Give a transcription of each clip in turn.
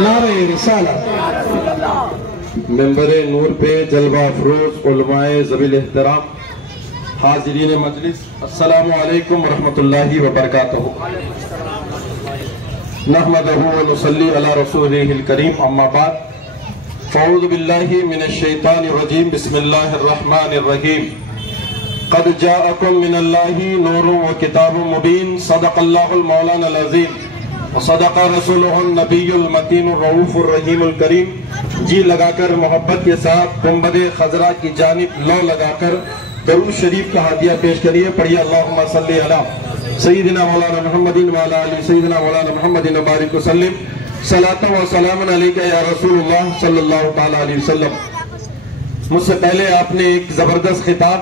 نعرہ رسالت۔ ممبر نور پہ جلوہ افروز علماء ذوی احترام حاضرین مجلس، السلام علیکم ورحمۃ اللہ وبرکاتہ۔ نحمدہ ونصلی علی رسولہ الکریم، اما بعد، فاعوذ باللہ من الشیطان الرجیم، بسم اللہ الرحمن الرحیم۔ قد جاءکم من اللہ نور و کتاب مبین، صدق اللہ المولانا العظیم وصدق رسولہ النبی المتین الرؤوف الرحیم الکریم۔ جی لگا کر محبت کے ساتھ گنبد خضرا کی جانب لو لگا کر درود شریف کا ہدیہ پیش کریے۔ پڑھیے اللہم صلی علی سیدنا مولانا محمد وعلی آل سیدنا مولانا محمد وبارک وسلم، صلاۃ و سلام علیکہ یا رسول اللہ صلی اللہ تعالی علیہ وسلم۔ مجھ سے پہلے آپ نے ایک زبردست خطاب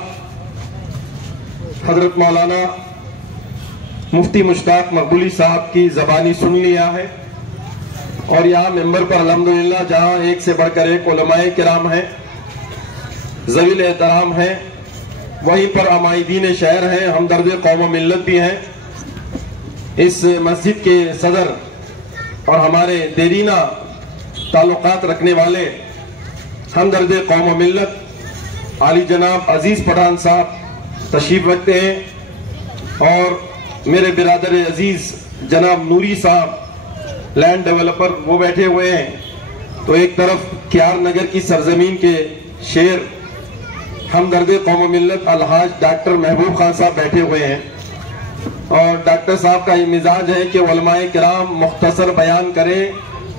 حضرت مولانا مفتی مشتاق مقبولی صاحب کی زبانی سن لیا ہے، اور یہاں ممبر پر الحمدللہ جہاں ایک سے بڑھ کر ایک علماء کرام ہیں، ذوی احترام ہیں، وہیں پر عمائدین شہر ہیں، ہمدرد قوم و ملت بھی ہیں۔ اس مسجد کے صدر اور ہمارے دیرینہ تعلقات رکھنے والے ہمدرد قوم و ملت عالی جناب عزیز پٹھان صاحب تشریف رکھتے ہیں، اور میرے برادر عزیز جناب نوری صاحب لینڈ ڈیولپر وہ بیٹھے ہوئے ہیں۔ تو ایک طرف کیار نگر کی سرزمین کے شیر ہمدرد قوم و ملت الحاج ڈاکٹر محبوب خان صاحب بیٹھے ہوئے ہیں، اور ڈاکٹر صاحب کا یہ مزاج ہے کہ علماء کرام مختصر بیان کریں،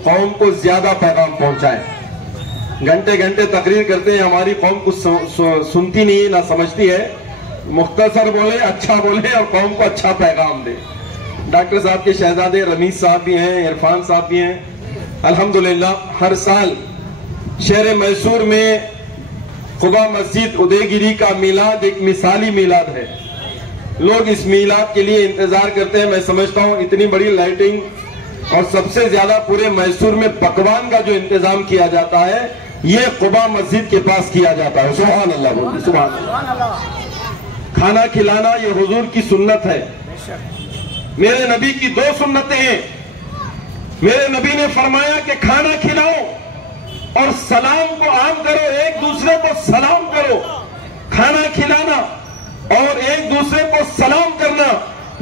قوم کو زیادہ پیغام پہنچائیں۔ گھنٹے گھنٹے تقریر کرتے ہیں، ہماری قوم کچھ سنتی نہیں ہے، نہ سمجھتی ہے۔ مختصر بولے، اچھا بولے، اور قوم کو اچھا پیغام دے۔ ڈاکٹر صاحب کے شہزادے رمیز صاحب بھی ہیں، عرفان صاحب بھی ہیں۔ الحمدللہ ہر سال شہر میسور میں قبا مسجد ادے گیری کا میلاد ایک مثالی میلاد ہے۔ لوگ اس میلاد کے لیے انتظار کرتے ہیں۔ میں سمجھتا ہوں اتنی بڑی لائٹنگ اور سب سے زیادہ پورے میسور میں پکوان کا جو انتظام کیا جاتا ہے، یہ قبا مسجد کے پاس کیا جاتا ہے۔ سبحان اللہ بولتے، سبحان اللہ۔ کھانا کھلانا یہ حضور کی سنت ہے۔ میرے نبی کی دو سنتیں ہیں۔ میرے نبی نے فرمایا کہ کھانا کھلاؤ اور سلام کو عام کرو، ایک دوسرے کو سلام کرو۔ کھانا کھلانا اور ایک دوسرے کو سلام کرنا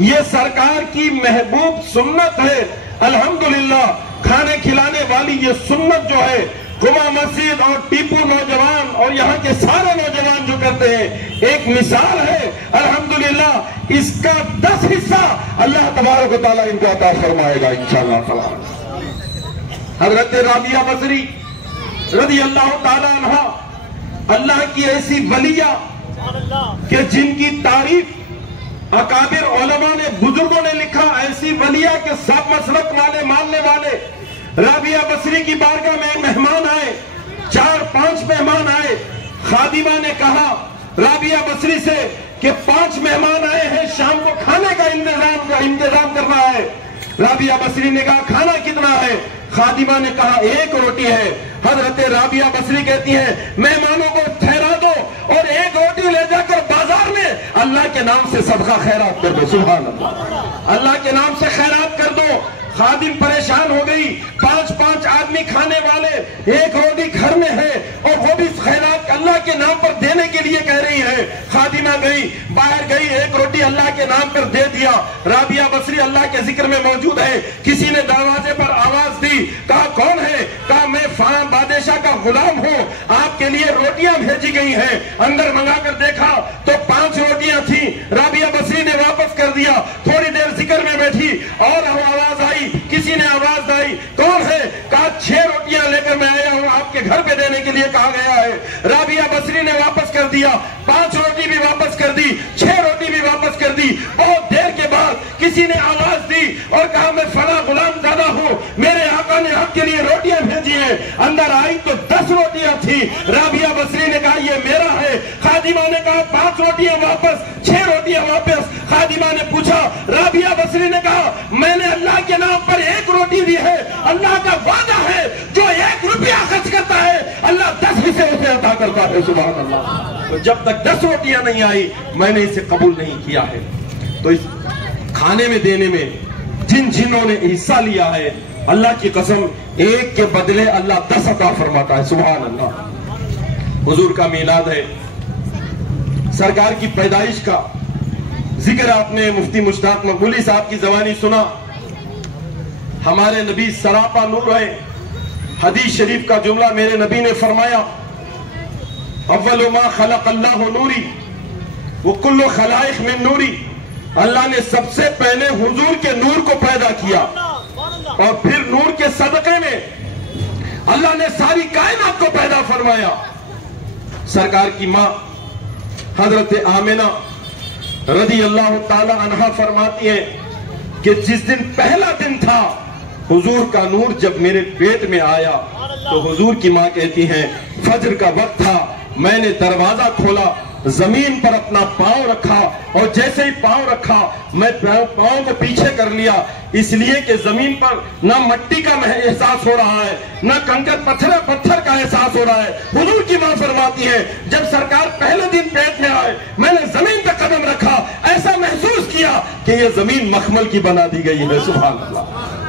یہ سرکار کی محبوب سنت ہے۔ الحمدللہ کھانے کھلانے والی یہ سنت جو ہے، قبا مسجد اور ٹیپو نوجوان اور یہاں کے سارے نوجوان جو کرتے ہیں، ایک مثال ہے۔ الحمدللہ اس کا 10 حصہ اللہ تبارک و تعالیٰ ان کو عطا فرمائے گا انشاءاللہ۔ حضرت رابعہ بصری رضی اللہ تعالیٰ عنہ اللہ کی ایسی ولیہ کہ جن کی تعریف اکابر علماء نے، بزرگوں نے لکھا، ایسی ولیہ کہ سب مسلک والے ماننے والے۔ رابعہ بصری کی بارگاہ میں مہمان آئے، 4-5 مہمان آئے۔ خادمہ نے کہا رابعہ بصری سے کہ 5 مہمان آئے ہیں، شام کو کھانے کا انتظام کرنا ہے۔ رابعہ بصری نے کہا کھانا کتنا ہے؟ خادمہ نے کہا 1 روٹی ہے۔ حضرت رابعہ بصری کہتی ہیں مہمانوں کو ٹھہرا دو اور 1 روٹی لے جا کر بازار میں اللہ کے نام سے صدقہ خیرات کر دو۔ سبحان اللہ، اللہ کے نام سے خیرات کر دو۔ خادم پریشان ہو گئی، 5 آدمی کھانے والے، 1 روٹی گھر میں ہے اور وہ بھی خیرات اللہ کے نام پر دینے کے لیے کہہ رہی ہے۔ خادمہ گئی، باہر گئی، 1 روٹی اللہ کے نام پر دے دیا۔ رابعہ بصری اللہ کے ذکر میں موجود ہے۔ کسی نے دروازے پر آواز دی، کہا کون ہے؟ کہا میں فلاں بادشاہ کا غلام ہوں، آپ کے لیے روٹیاں بھیجی گئی ہیں۔ اندر منگا کر دیکھا تو 5 روٹیاں تھیں۔ رابعہ بصری نے واپس کر دیا۔ تھوڑی دیر ذکر میں بیٹھی اور آواز آئی، کسی نے آواز دائی، کون ہے؟ کہا 6 روٹیاں لے کر میں آیا ہوں، آپ کے گھر پہ دینے کے لیے کہا گیا ہے۔ رابعہ بصری نے واپس کر دیا، 5 روٹی بھی واپس کر دی، 6 روٹی بھی واپس کر دی۔ بہت دیر کے بعد کسی نے آواز دی اور کہا میں فلاں غلام زادہ ہوں، میرے آقا نے آپ کے لیے روٹیاں بھیجی ہیں۔ اندر آئی تو 10 روٹیاں تھیں۔ رابعہ بصری نے کہا یہ میرا ہے۔ خادمہ نے کہا 5 روٹیاں واپس، 6 روٹیاں واپس۔ خادمہ نے پوچھا، رابعہ بصری نے کہا میں نے اللہ کے نام پر 1 روٹی دی ہے، اللہ کا وعدہ ہے جو 1 روپیہ خرچ کرتا ہے اللہ 10 حصے اسے عطا کرتا ہے۔ سبحان اللہ۔ تو جب تک 10 روٹیاں نہیں آئی میں نے اسے قبول نہیں کیا ہے۔ تو اس کھانے میں دینے میں جن जिन्होंने हिस्सा लिया है, अल्लाह की कसम एक के बदले अल्लाह 10 अता फरमाता है। सुभान अल्लाह। हुजूर का मीलाद है, सरकार की पैदाइश का जिक्र आपने मुफ्ती मुश्ताक मकबूली साहब की ज़बानी सुना। हमारे नबी सरापा नूर है। हदीस शरीफ का जुमला मेरे नबी ने फरमाया, अव्वलु मा खलक़ अल्लाहु नूरी व कुल्लु खलाइक़ मिन नूरी। अल्लाह ने सबसे पहले हुजूर के नूर को पैदा किया और फिर नूर के सदक़े में अल्लाह ने सारी कायनात को पैदा फरमाया। सरकार की माँ हजरत आमिना रज़ी अल्लाह ताला अन्हा फरमाती है कि जिस दिन पहला दिन था हुजूर का नूर जब मेरे पेट में आया तो हुजूर की माँ कहती है फज्र का वक्त था, मैंने दरवाजा खोला, जमीन पर अपना पांव रखा और जैसे ही पांव रखा मैं पांव को पीछे कर लिया, इसलिए कि जमीन पर ना मिट्टी का एहसास हो रहा है ना कंकर पत्थर का एहसास हो रहा है। हुजूर की मां फरमाती है जब सरकार पहले दिन पेट में आए मैंने जमीन पर कदम रखा, ऐसा महसूस किया कि ये जमीन मखमल की बना दी गई है। सुभान अल्लाह,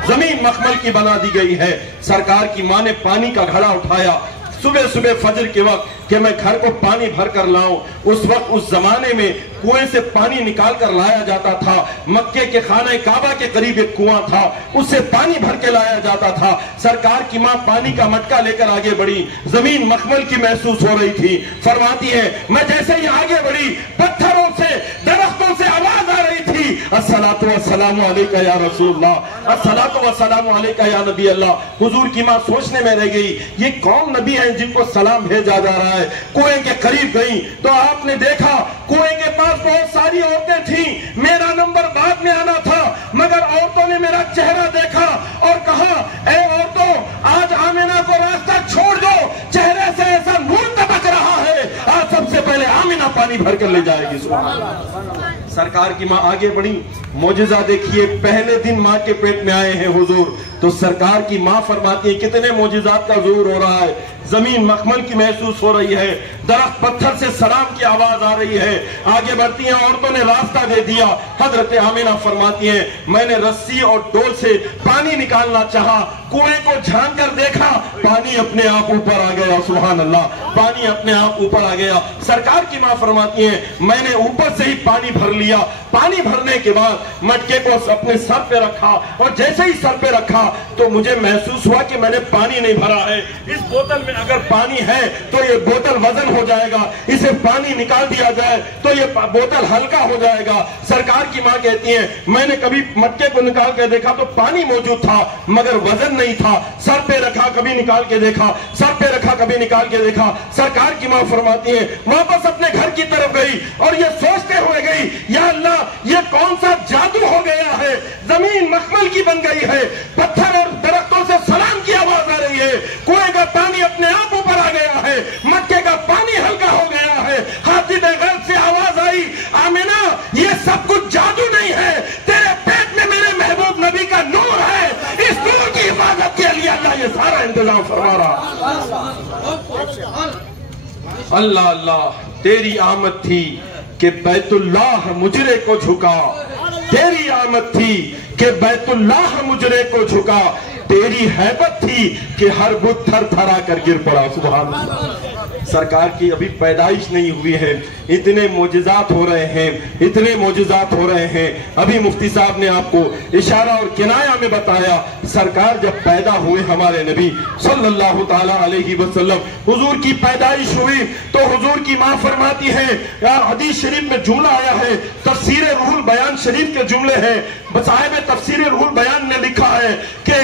जमीन मखमल की बना दी गई है। सरकार की मां ने पानी का घड़ा उठाया सुबह सुबह फजर के वक्त कि मैं घर को पानी भर कर लाऊं। उस वक्त उस जमाने में कुएं से पानी निकाल कर लाया जाता था। मक्के के खाने काबा के करीब एक कुआं था, उससे पानी भर के लाया जाता था। सरकार की मां पानी का मटका लेकर आगे बढ़ी, जमीन मखमल की महसूस हो रही थी। फरमाती है मैं जैसे ही आगे बढ़ी पत्थरों से दरख्तों से आवाज आ रही थी, अस्सलातु वस्सलामु अलैका या रसूलल्लाह, अस्सलातु वस्सलामु अलैका या नबी अल्लाह। हुजूर की मां सोचने में रह गई ये कौन नबी है जिनको सलाम भेजा जा रहा है। कुएं के करीब गई तो आपने देखा कुएं के पास बहुत सारी औरतें थीं। मेरा नंबर बाद में आना था मगर औरतों ने मेरा चेहरा देखा और कहा ए औरतों आज आमिना को रास्ता छोड़ दो, चेहरे से ऐसा नूर टपक रहा है, आज सबसे पहले आमिना पानी भर कर ले जाएगी। सुभान अल्लाह। सरकार की मां आगे बढ़ी, मौजिजा देखिए, पहले दिन मां के पेट में आए हैं हुजूर तो सरकार की मां फरमाती है कितने मौजिजात का ज़ुहूर हो रहा है। जमीन मखमल की महसूस हो रही है, दरख्त पत्थर से सलाम की आवाज आ रही है। आगे बढ़ती हैं, औरतों ने रास्ता दे दिया। हजरत आमिना फरमाती हैं मैंने रस्सी और डोल से पानी निकालना चाहा, कुएं को झांक कर देखा, पानी अपने आप ऊपर आ गया। सुभान अल्लाह, पानी अपने आप ऊपर आ गया। सरकार की मां फरमाती हैं मैंने ऊपर से ही पानी भर लिया। पानी भरने के बाद मटके को अपने सर पे रखा और जैसे ही सर पे रखा तो मुझे महसूस हुआ कि मैंने पानी नहीं भरा है। इस बोतल में अगर पानी है तो ये बोतल वजन हो जाएगा, इसे पानी निकाल दिया जाए तो ये बोतल हल्का हो जाएगा। सरकार की मां कहती है मैंने कभी मटके को निकाल के देखा तो पानी मौजूद था मगर वजन नहीं था। सर पे रखा कभी निकाल के देखा, सर पे रखा कभी निकाल के देखा। सरकार की मां फरमाती है वापस अपने घर की तरफ गई और ये सोचते हुए गई या अल्लाह ये कौन सा जादू हो गया है, जमीन मखमल की बन गई है, पत्थर और दरख्तों से सलाम की आवाज आ रही है, कुएं का पानी अपने आप ऊपर आ गया है, मटके का पानी हल्का हो गया है। हाथी बेगल से आवाज आई आमिना ये सब कुछ जादू नहीं है, तेरे पेट में मेरे महबूब नबी का नूर है, इस नूर की हिफाजत के लिए अल्लाह ये सारा इंतजाम फरमा रहा। अल्लाह अल्लाह तेरी आमद थी कि बैतुल्लाह मुजरे को झुका, तेरी आमद थी कि बैतुल्लाह मुजरे को झुका, तेरी हैबत थी कि हर बुत थर थरा कर गिर पड़ा। सुभान अल्लाह। सरकार की अभी पैदाइश नहीं हुई है, इतने मोजिजात हो रहे हैं, इतने मोजिजात हो रहे हैं। अभी मुफ्ती साहब ने आपको इशारा और किनाया में बताया सरकार जब पैदा हुए हमारे नबी सल्लल्लाहु ताला अलैहि वसल्लम हुजूर की पैदाइश हुई तो हुजूर की मां फरमाती है, हदीस शरीफ में जुमला आया है, तफसीर रूहुल बयान शरीफ के जुमले हैं, साहिब तफसीर रूहुल बयान ने लिखा है कि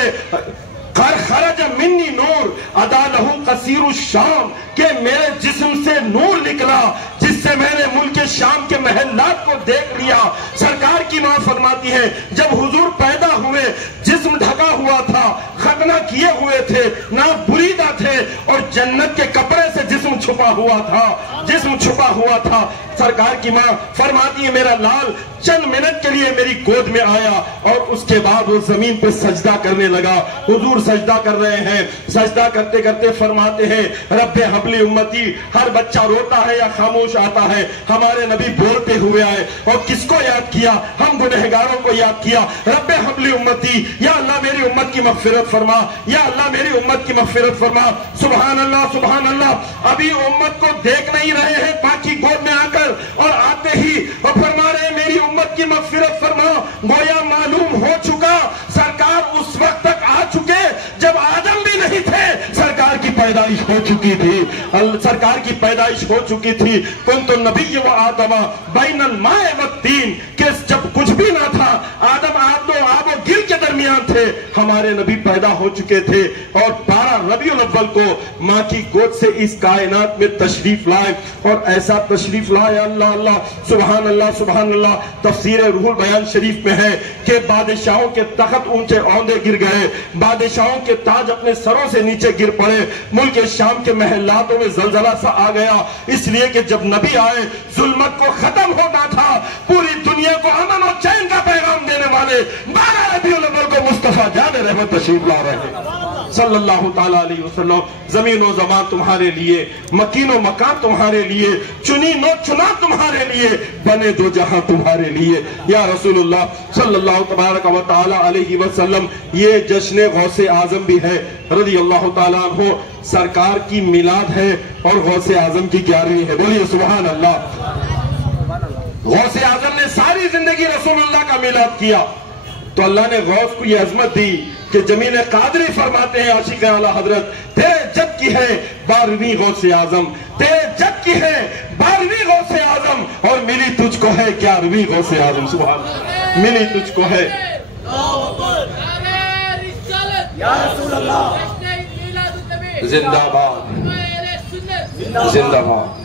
खरज मिन्नी नूर अदा लहू कसीरु शाम, के मेरे जिस्म से नूर निकला जिससे मैंने मुल्क शाम के महल्लात को देख लिया। सरकार की मां फरमाती है जब हुजूर पैदा हुए जिस्म ढका हुआ था, खतना किए हुए थे, ना बुरीदा थे और जन्नत के कपड़े से जिस्म छुपा हुआ था। जिस्म छुपा हुआ था। सरकार की माँ फरमाती है मेरा लाल चंद मिनट के लिए मेरी गोद में आया और उसके बाद वो जमीन पे सजदा करने लगा। हुजूर सजदा कर रहे हैं, सजदा करते करते फरमाते हैं रब्बे हबली उम्मती। हर बच्चा रोता है या खामोश आता है, हमारे नबी बोलते हुए आए और किसको याद किया? हम गुनहगारों को याद किया। रब्बे हबली उम्मती, या अल्लाह मेरी उम्मत की मगफिरत फरमा, या अल्लाह मेरी उम्मत की मगफिरत फरमा। सुभान अल्लाह सुभान अल्लाह। अभी उम्मत को देख नहीं रहे हैं पाक की गोद में आकर, और आते ही वो फरमा रहे हैं मेरी उम्मत की मगफिरत फरमा। गोया मालूम हो चुका सरकार उस वक्त तक आ चुके जब आदम भी नहीं थे, सरकार की पैदाइश हो चुकी थी, सरकार की पैदाइश हो चुकी थी। कुन्तु नबी व आदम बैनल माए व तीन, कि जब कुछ भी ना था, आदम आब और गिर के दरमियान थे, हमारे नबी पैदा हो चुके थे। और 12 रबीउल अव्वल को माँ की गोद से इस कायनात में तशरीफ लाए, और ऐसा तशरीफ लाए अल्लाह अल्लाह सुभान अल्लाह सुभान अल्लाह। तफसीर रूहुल बयान शरीफ में है कि बादशाहों के तख्त ऊंचे औंधे गिर गए, बादशाहों के ताज अपने सरों से नीचे गिर पड़े, मुल्क शाम के महलातों में जलजला सा आ गया। इसलिए कि जब नबी आए जुल्मत को खत्म होना था, पूरी दुनिया को अमन और चैन का पैगाम देने वाले 12 रबीउल अव्वल को मुस्तफा जान रहमत तशरीफ ला रहे हैं सल्लल्लाहु ताला अलैहि वसल्लम। जमीन और ज़मान तुम्हारे लिए, मकीन और मकान तुम्हारे लिए, चुनी नो चुना तुम्हारे लिए, बने दो जहां तुम्हारे लिए या रसूलुल्लाह सल्लल्लाहु तबारक व तआला अलैहि वसल्लम। ये जश्न गौसे आजम भी है रज़ी अल्लाह ताला अन्हु। सरकार की मिलाद है और गौसे आजम की 11वीं है। बोलिए सुभान अल्लाह। गौसे आजम ने सारी जिंदगी रसूलुल्लाह का मिलाद किया, तो अल्लाह ने गौस को ये अजमत दी कि जमीन कादरी फरमाते हैं आशिक आला हजरत, तेरे जद की है 12वीं गौसे आजम, तेरे जद की है 12वीं गौसे आजम, और मिली तुझको है 11वीं गौसे आजम। सुभान, मिली तुझको है। जिंदाबाद जिंदाबाद।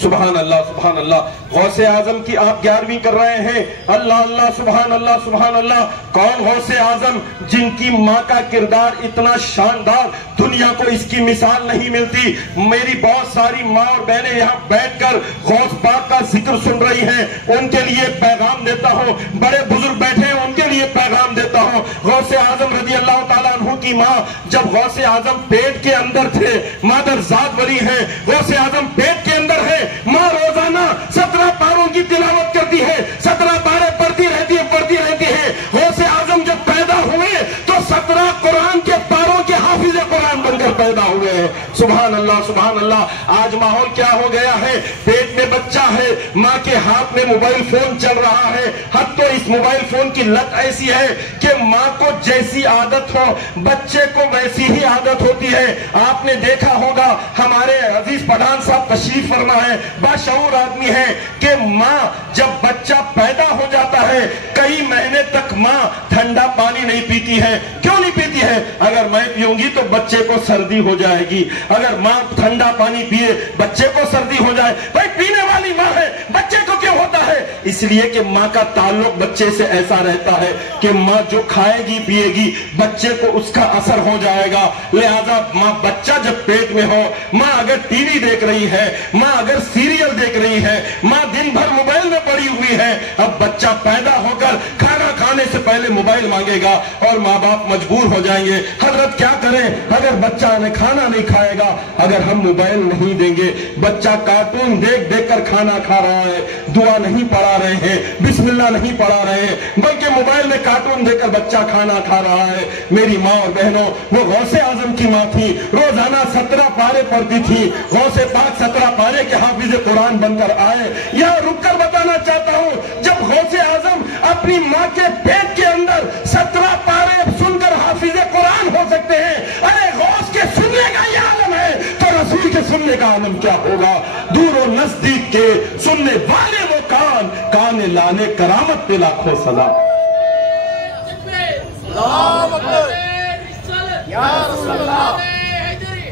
सुभान अल्लाह सुभान अल्लाह। गौसे आजम की आप 11वीं कर रहे हैं। अल्लाह अल्लाह सुभान अल्लाह सुभान अल्लाह। कौन गौसे आजम? जिनकी माँ का किरदार इतना शानदार, दुनिया को इसकी मिसाल नहीं मिलती। मेरी बहुत सारी माँ और बहनें यहाँ बैठकर गौस पाक का जिक्र सुन रही हैं, उनके लिए पैगाम देता हूँ। बड़े बुजुर्ग बैठे हैं, उनके लिए पैगाम देता हूँ। गौसे आजम रज़ी अल्लाह ताला अन्हु की माँ जब गौसे आजम पेट के अंदर थे, मादर जात वली है, गौसे आजम पेट के अंदर है, माँ रोजाना 17 पारों की तिलावत करती है, 17 पारे पढ़ती रहती है। गौसे आजम जब पैदा हुए तो 17 कुरान के पारों के हाफिज कुरान बनकर पैदा हुए हैं। सुभान अल्लाह सुभान अल्लाह। आज माहौल क्या हो गया है? पेट में बच्चा है, माँ के हाथ में मोबाइल फोन चल रहा है। हद तो इस मोबाइल फोन की लत ऐसी है कि माँ को जैसी आदत हो बच्चे को वैसी ही आदत होती है। आपने देखा होगा, हमारे अजीज पठान साहब तशरीफ फरमा है, बाशऊर आदमी है, कि माँ जब बच्चा पैदा हो जाता है कई महीने तक माँ ठंडा पानी नहीं पीती है। क्यों नहीं पीती है? अगर मैं पीऊंगी तो बच्चे को सर्दी हो जाएगी। अगर माँ ठंडा पानी पिए बच्चे को सर्दी हो जाए। भाई पीने वाली माँ है, बच्चे को क्यों होता है? इसलिए कि माँ का ताल्लुक बच्चे से ऐसा रहता है कि माँ जो खाएगी पिएगी बच्चे को उसका असर हो जाएगा। लिहाजा माँ, बच्चा जब पेट में हो, माँ अगर टीवी देख रही है, माँ अगर सीरियल देख रही है, माँ दिन भर मोबाइल में पड़ी हुई है, अब बच्चा पैदा होकर खाना खाने से पहले मोबाइल मांगेगा और माँ बाप मजबूर हो जाएंगे। हजरत क्या करें अगर बच्चा ने खाना नहीं खाएगा? अगर हम मोबाइल नहीं देंगे, बच्चा कार्टून देख देख कर खाना खा रहा है, दुआ नहीं पढ़ा रहे हैं, बिस्मिल्लाह नहीं पढ़ा रहे हैं, बल्कि मोबाइल में कार्टून देखकर बच्चा खाना खा रहा है। मेरी माँ और बहनों, वो गौसे आजम की माँ थी, रोजाना 17 पारे पढ़ती थी। गौसे पाक 17 पारे के हाफिज कुरान बनकर आए। यहाँ रुककर बताना चाहता हूँ, जब गौसे आजम अपनी माँ के पेट के अंदर 17 पारे सुनकर हाफिज कुरान हो सकते हैं, अरे गौस के सुनने का ये आलम है तो रसूल के सुनने का आलम क्या होगा? दूर और नजदीक के सुनने वाले वो कान, कान लाने करामत पे लाखों सलाम।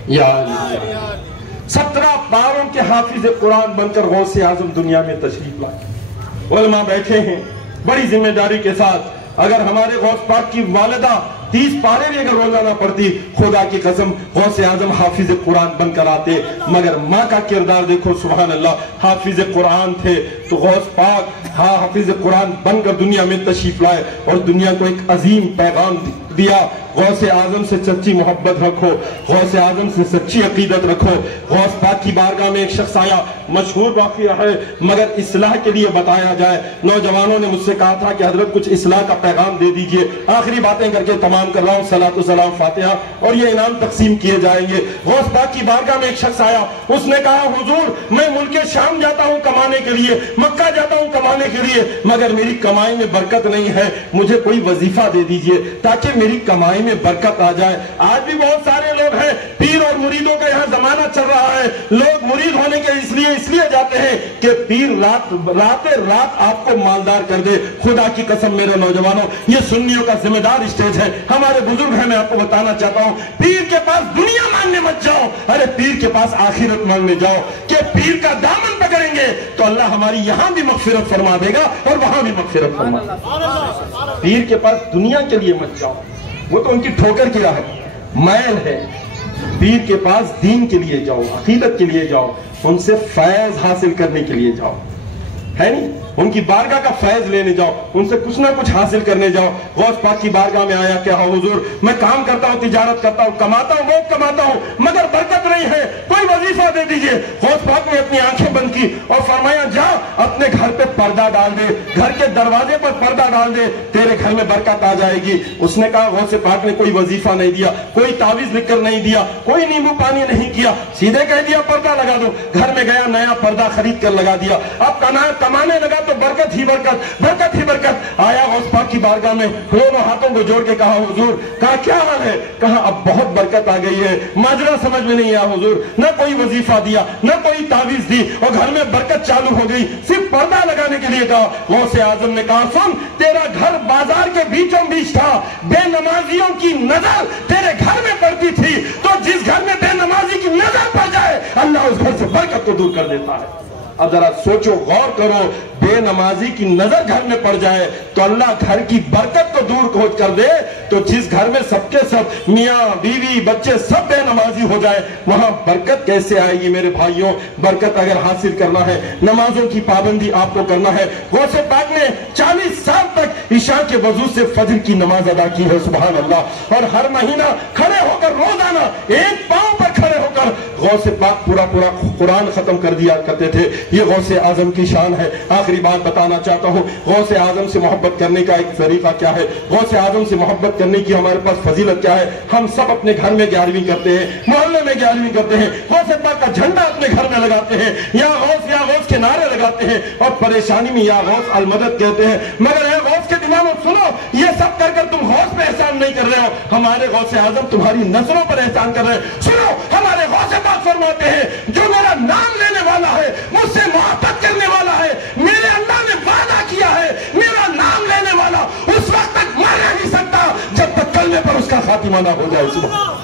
या 17 पारों के हाफिज कुरान बनकर गौसे आजम दुनिया में तशरीफ लाए। उलमा बैठे हैं बड़ी जिम्मेदारी के साथ। अगर हमारे गौस पाक की वालिदा 30 पारे भी अगर रोजाना पढ़ती, खुदा की कसम गौसे आजम हाफिज कुरान बनकर आते। मगर माँ का किरदार देखो, सुभान अल्लाह, हाफिज कुरान थे तो गौस पाक हाफिज कुरान बनकर दुनिया में तशरीफ लाए और दुनिया को एक अजीम पैगाम दिया। गौसे आजम से सच्ची मोहब्बत रखो, गौसे आजम से सच्ची अकीदत रखो। गौस पाक की बारगाह में एक शख्स आया, मशहूर वाक़िया है मगर इस्लाह के लिए बताया जाए। नौजवानों ने मुझसे कहा था कि हजरत कुछ इस्लाह का पैगाम दे दीजिए। आखिरी बातें करके तमाम कर रहा हूँ, सलातो सलाम फातिहा, और ये इनाम तकसीम किए जाएंगे। गौस पाक की बारगाह में एक शख्स आया, उसने कहा हुजूर मैं मुल्क शाम जाता हूँ कमाने के लिए, मक्का जाता हूँ कमाने के लिए, मगर मेरी कमाई में बरकत नहीं है, मुझे कोई वजीफा दे दीजिए ताकि मेरी कमाई में बरकत आ जाए। आज भी बहुत सारे लोग हैं, पीर और मुरीदों का यहाँ जमाना चल रहा है। लोग मुरीद होने के इसलिए जाते हैं कि पीर रात आपको मालदार कर दे। खुदा की कसम मेरे नौजवानों, ये सुन्नियों का जिम्मेदार स्टेज है, हमारे बुजुर्ग हैं। मैं आपको बताना चाहता हूँ, पीर के पास दुनिया मांगने मत जाओ, अरे पीर के पास आखिरत मांगने जाओ कि पीर का दामन पकड़ेंगे तो अल्लाह हमारी यहाँ भी मगफिरत फरमा देगा और वहां भी मगफिरत फरमा देगा। पीर के पास दुनिया के लिए मत जाओ, वो तो उनकी ठोकर की राह है, मैल है। पीर के पास दीन के लिए जाओ, अकीदत के लिए जाओ, उनसे फैज हासिल करने के लिए जाओ, है नहीं, उनकी बारगाह का फैज लेने जाओ, उनसे कुछ ना कुछ हासिल करने जाओ। गौस पाक की बारगाह में आया, क्या हुजूर मैं काम करता हूँ, तिजारत करता हूँ, कमाता हूँ, बहुत कमाता हूँ, मगर बरकत नहीं है, कोई वजीफा दे दीजिए। गौस पाक ने अपनी आंखें बंद की और फरमाया जा अपने घर पे पर्दा डाल दे, घर के दरवाजे पर पर्दा डाल दे, तेरे घर में बरकत आ जाएगी। उसने कहा गौस पाक ने कोई वजीफा नहीं दिया, कोई तावीज लिखकर नहीं दिया, कोई नींबू पानी नहीं किया, सीधे कह दिया पर्दा लगा दो। घर में गया, नया पर्दा खरीद कर लगा दिया। अब कमाने लगा तो बरकत ही बरकत, बरकत ही बरकत। आया गौस पाक की बारगाह में, दोनों हाथों को जोड़ के कहा हुजूर, कहा क्या हाल है? कहा अब बहुत बरकत आ गई है, माजरा समझ में नहीं आया हुजूर, न कोई वजीफा दिया, न कोई तावीज दी, और घर में बरकत चालू हो गई, सिर्फ पर्दा लगाने के लिए कहा। गौसे आजम ने कहा सुन, तेरा घर बाजार के बीचों बीच था, बेनमाजियों की नजर तेरे घर में पड़ती थी, तो जिस घर में बेनमाजी की नजर पड़ जाए अल्लाह उस घर से बरकत को दूर कर देता है। अब जरा सोचो, गौर करो, बेनमाजी की नजर घर में पड़ जाए तो अल्लाह घर की बरकत को दूर खोज कर दे, तो जिस घर में सबके सब मियाँ बीवी बच्चे सब बेनमाजी हो जाए वहां बरकत कैसे आएगी? मेरे भाइयों, बरकत अगर हासिल करना है, नमाजों की पाबंदी आपको करना है। गौसे पाक ने 40 साल तक ईशा के वजू से फजर की नमाज अदा की है, सुभान अल्लाह, और हर महीना खड़े होकर रोजाना एक पांव पर खड़े होकर गौसे पाक पूरा कुरान खत्म कर दिया करते थे। ये गौसे आजम की शान है। आखिरी बात बताना चाहता हूँ, गौसे आजम से मोहब्बत करने का एक तरीका क्या है, गौसे आजम से मोहब्बत करने की हमारे पास फजीलत क्या है। हम सब अपने घर में 11वीं करते हैं, मोहल्ले में 11वीं करते हैं, गौसे पाक का झंडा अपने घर में लगाते हैं, या गौस के नारे लगाते हैं, और परेशानी में या गौस अलमदद कहते हैं। मगर या गौस के दिमाग में सुनो, ये सब कर तुम गौस पे एहसान नहीं कर रहे हो, हमारे गौसे आजम तुम्हारी नजरों पर एहसान कर रहे हैं। सुनो, हमारे गौसे पाक फरमाते हैं, जो मेरा नाम लेने वाला है, मुझसे मोहब्बत करने वाला है, मेरे अल्लाह ने वादा किया है, मेरा नाम लेने वाला उस वक्त तक मर नहीं सकता जब तक कलमे पर उसका खातिमा ना हो जाए। सुबह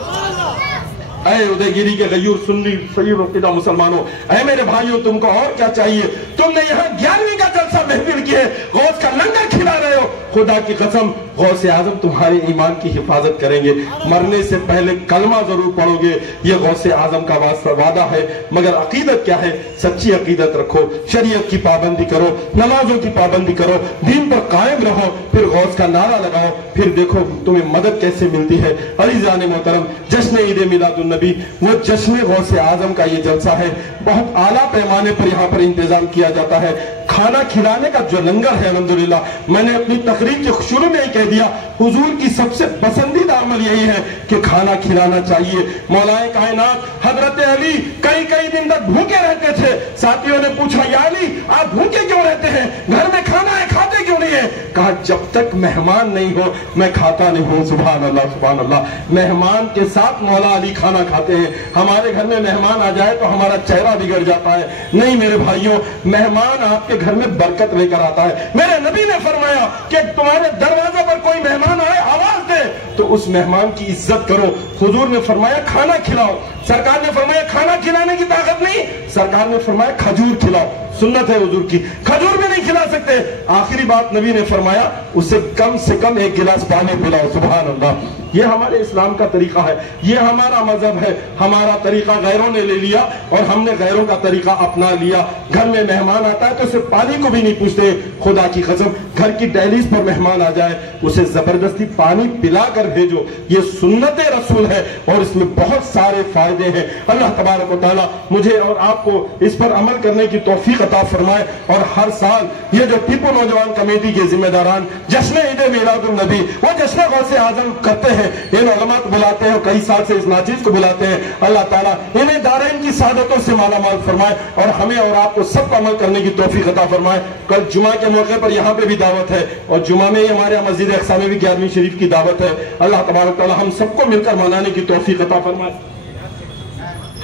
ऐ उदयगिरी के गयूर सुन्नी सही वक्ता मुसलमानों, ऐ मेरे भाइयों, तुमको और क्या चाहिए? तुमने यहाँ 11वीं का जलसा महफिल किए, गौस का लंगर खिला रहे हो। खुदा की कसम, गौसे आजम तुम्हारे ईमान की हिफाजत करेंगे, मरने से पहले कलमा जरूर पढ़ोगे, ये गौसे आजम का वादा है। मगर अकीदत क्या है? सच्ची अकीदत रखो, शरीयत की पाबंदी करो, नमाजों की पाबंदी करो, दीन पर कायम रहो, फिर गौस का नारा लगाओ, फिर देखो तुम्हें मदद कैसे मिलती है। अज़ीज़ान मोहतरम, जश्न ईद मिलादुन नबी, वो जश्न गौसे आजम का ये जलसा है, बहुत आला पैमाने पर यहाँ पर इंतजाम किया जाता है। खाना खिलाने का जो लंगर है, अल्हम्दुलिल्लाह, मैंने अपनी तकरीर के शुरू में ही कह दिया, हुजूर की सबसे पसंदीदा अमल यही है कि खाना खिलाना चाहिए। मौलाए कायनात हजरत अली कई दिन तक भूखे रहते थे। साथियों ने पूछा, या अली आप भूखे क्यों रहते हैं, घर में खाना है, खाते क्यों नहीं है? कहा जब तक मेहमान नहीं हो मैं खाता नहीं हूँ। सुभान अल्लाह, सुभान अल्लाह। मेहमान के साथ मौला अली खाना खाते हैं। हमारे घर में मेहमान आ जाए तो हमारा चेहरा बिगड़ जाता है। नहीं मेरे भाइयों, मेहमान आपके घर में बरकत लेकर आता है। मेरे नबी ने फरमाया कि तुम्हारे दरवाजे पर कोई मेहमान आए, आवाज दे तो उस मेहमान की इज्जत करो। हुजूर ने फरमाया खाना खिलाओ, सरकार ने फरमाया खाना खिलाने की ताकत नहीं, सरकार ने फरमाया खजूर खिलाओ। सुन्नत है हुजूर की। खजूर भी नहीं खिला सकते, आखिरी बात नबी ने फरमाया उसे कम से कम एक गिलास पानी पिलाओ। सुभान अल्लाह, ये हमारे इस्लाम का तरीका है, ये हमारा मजहब है। हमारा तरीका गैरों ने ले लिया और हमने गैरों का तरीका अपना लिया। घर में मेहमान आता है तो उसे पानी को भी नहीं पूछते। खुदा की कसम, घर की दहलीज पर मेहमान आ जाए उसे जबरदस्ती पानी पिला कर भेजो, ये सुन्नत रसूल है और इसमें बहुत सारे फायदे हैं। अल्लाह तबारक व तआला मुझे और आपको इस पर अमल करने की तौफीक अता फरमाए। और हर साल ये जो टीपू नौजवान कमेटी के जिम्मेदारान जश्न ईद मिलादुन नबी वो जश्न गौसे आजम करते हैं, इन उलमा को बुलाते हैं, कई साल से इस नाचीज को बुलाते हैं। अल्लाह ताला इन्हें दारैन की सादतों से मालामाल फरमाए और हमें और आपको सब अमल करने की तौफीक अता फरमाए। कल जुमा के मौके पर यहाँ पे भी दावत है और जुमा में ही हमारे यहाँ मस्जिद अक्सा में भी 11वीं शरीफ की दावत है। अल्लाह तबारक तआला हम सबको मिलकर मनाने की तौफीक अता फरमाए।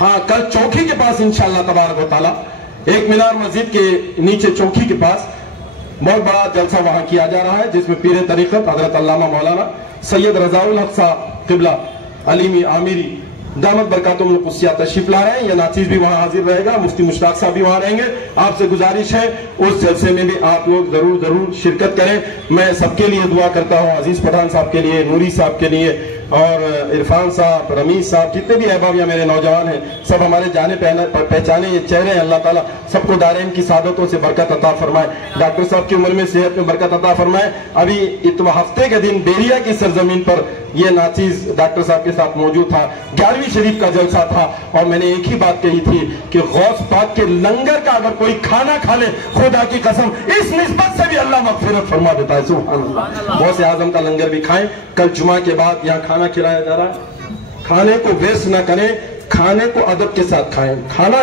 हाँ, कल चौकी के पास इंशाअल्लाह तबारक तआला एक मीनार मस्जिद के नीचे चौकी के पास बहुत बड़ा जलसा वहां किया जा रहा है, जिसमें पीर तरीक़त हजरत अल्लामा मौलाना सैयद रज़ाउल हक साहब क़िबला अलीमी आमिरी दामत बरकातुहुम क़ुद्सिया तशरीफ ला रहे हैं। यह नाचीज भी वहां हाजिर रहेगा, मुफ्ती मुश्ताक साहब भी वहां रहेंगे। आपसे गुजारिश है उस जलसे में भी आप लोग जरूर शिरकत करें। मैं सबके लिए दुआ करता हूँ, अजीज पठान साहब के लिए, नूरी साहब के लिए और इरफान साहब, रमीज साहब, जितने भी अहबाब या मेरे नौजवान हैं, सब हमारे जाने पहचाने ये चेहरे हैं। अल्लाह ताला सबको दारैन की सादतों से बरकत अता फरमाए। डॉक्टर साहब की उम्र में सेहत में बरकत अता फरमाए। अभी इतवा हफ्ते के दिन बेरिया की सरजमीन पर यह नाचीज डॉक्टर साहब के साथ मौजूद था, 11वीं शरीफ का जलसा था और मैंने एक ही बात कही थी कि गौस पाक के लंगर का अगर कोई खाना खा ले, खुदा की कसम इस निस्बत से भी अल्लाह मगफिरत फरमा देता है। सुभान अल्लाह, गौस आजम का लंगर भी खाएं। कल जुमा के बाद यहाँ खाना खिलाया जा रहा है, खाने को वेस्ट न करें, खाने को अदब के साथ खाएं। खाना